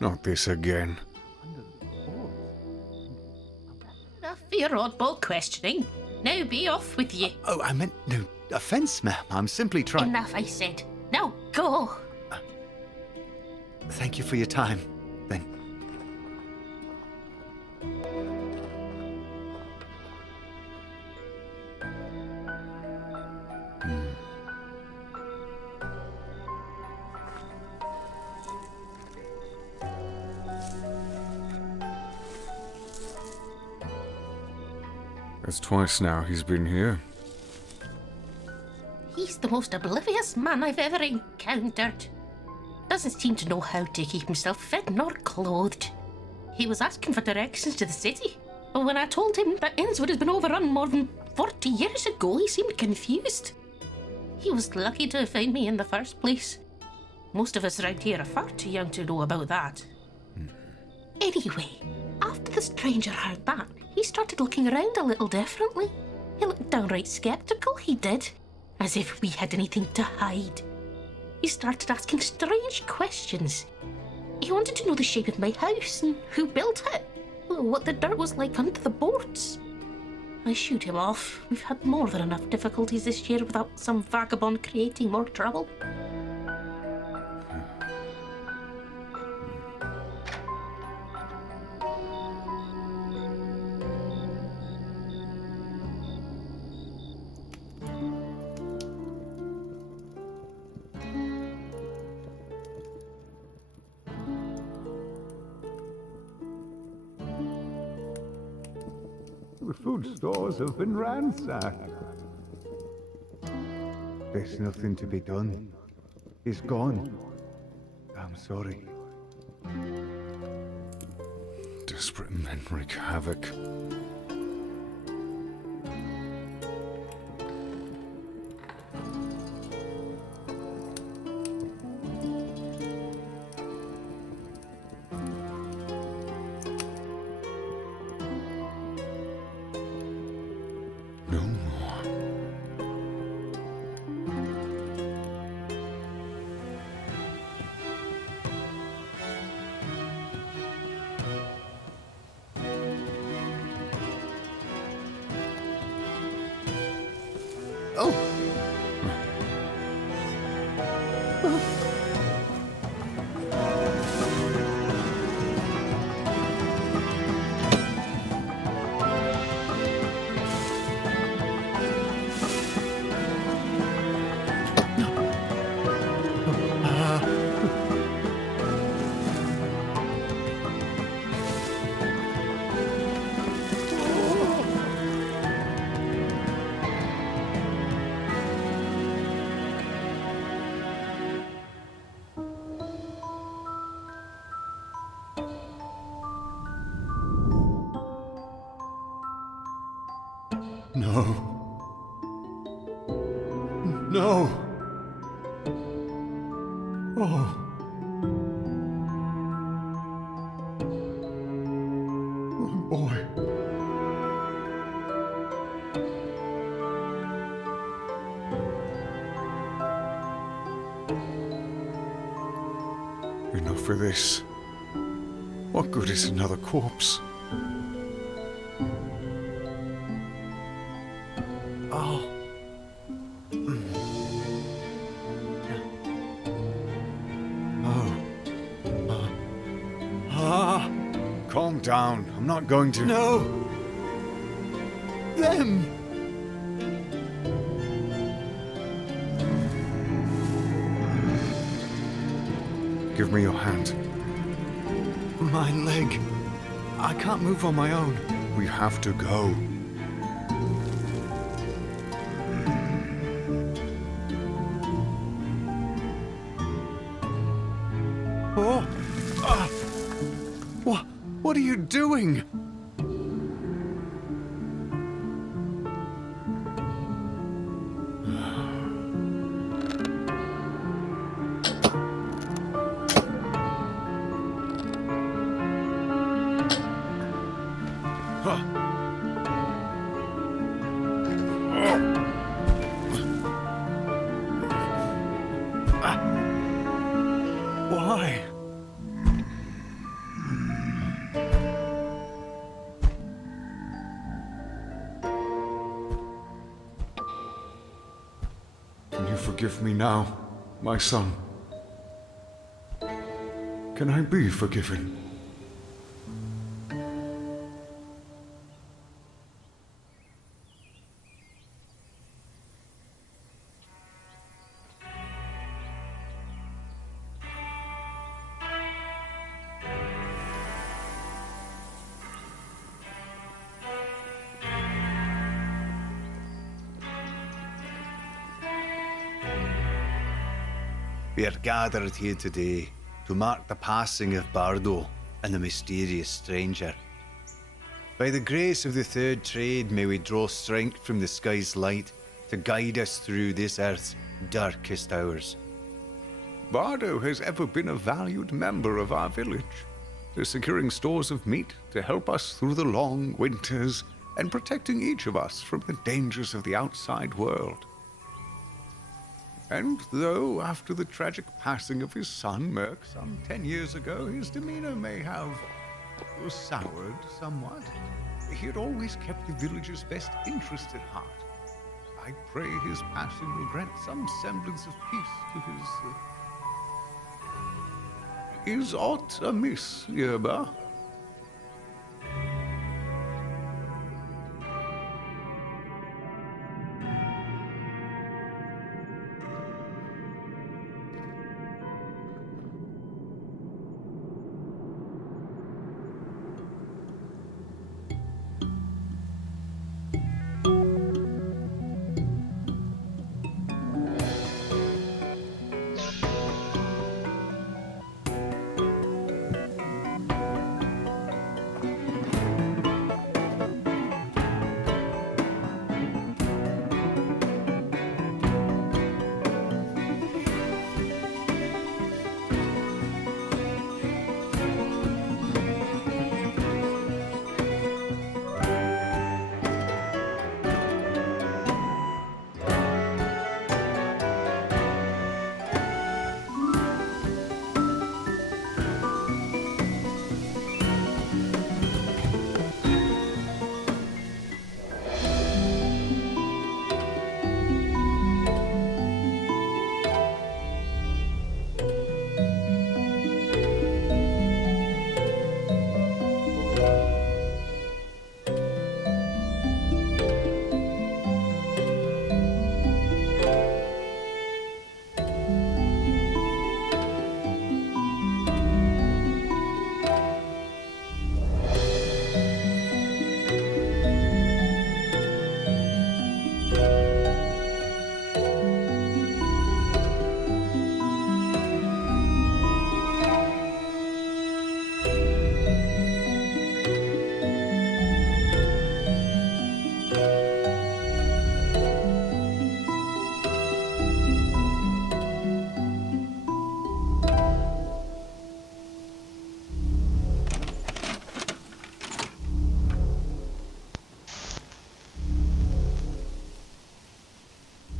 Not this again. Enough for your oddball questioning. Now be off with you. Oh, I meant no offence, ma'am. I'm simply trying... Enough, I said. Now go. Thank you for your time, then. That's twice now he's been here. He's the most oblivious man I've ever encountered. Doesn't seem to know how to keep himself fed nor clothed. He was asking for directions to the city, but when I told him that Innswood has been overrun more than 40 years ago, he seemed confused. He was lucky to find me in the first place. Most of us around here are far too young to know about that. Anyway, after the stranger heard that, he started looking around a little differently. He looked downright sceptical, he did, as if we had anything to hide. He started asking strange questions. He wanted to know the shape of my house and who built it, what the dirt was like under the boards. I shooed him off. We've had more than enough difficulties this year without some vagabond creating more trouble. The food stores have been ransacked. There's nothing to be done. He's gone. I'm sorry. Desperate men wreak havoc. No more. Oh! No. No. Oh. Oh, boy. Enough for this. What good is another corpse? Oh. Calm down. I'm not going to... No! Them! Give me your hand. My leg. I can't move on my own. We have to go. Oh! What are you doing? Why? Can you forgive me now, my son? Can I be forgiven? We are gathered here today to mark the passing of Bardo and the mysterious stranger. By the grace of the third trade, may we draw strength from the sky's light to guide us through this earth's darkest hours. Bardo has ever been a valued member of our village, securing stores of meat to help us through the long winters and protecting each of us from the dangers of the outside world. And though after the tragic passing of his son, Merc, some 10 years ago, his demeanor may have soured somewhat, he had always kept the village's best interest at heart. I pray his passing will grant some semblance of peace to his... Is aught amiss, Yerba?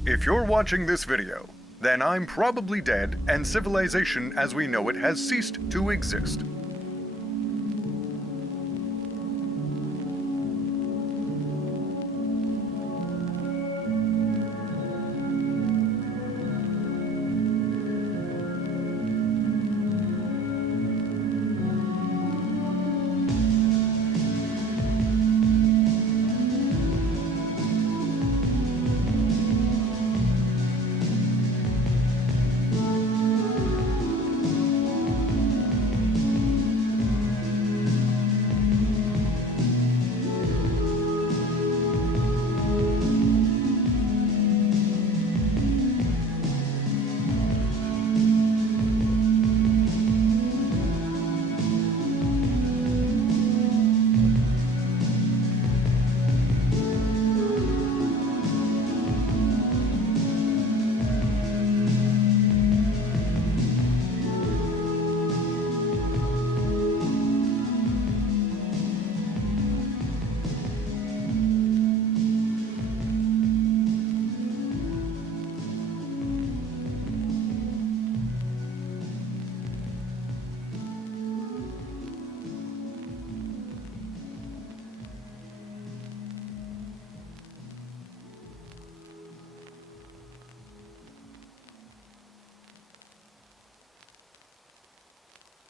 If you're watching this video, then I'm probably dead and civilization as we know it has ceased to exist.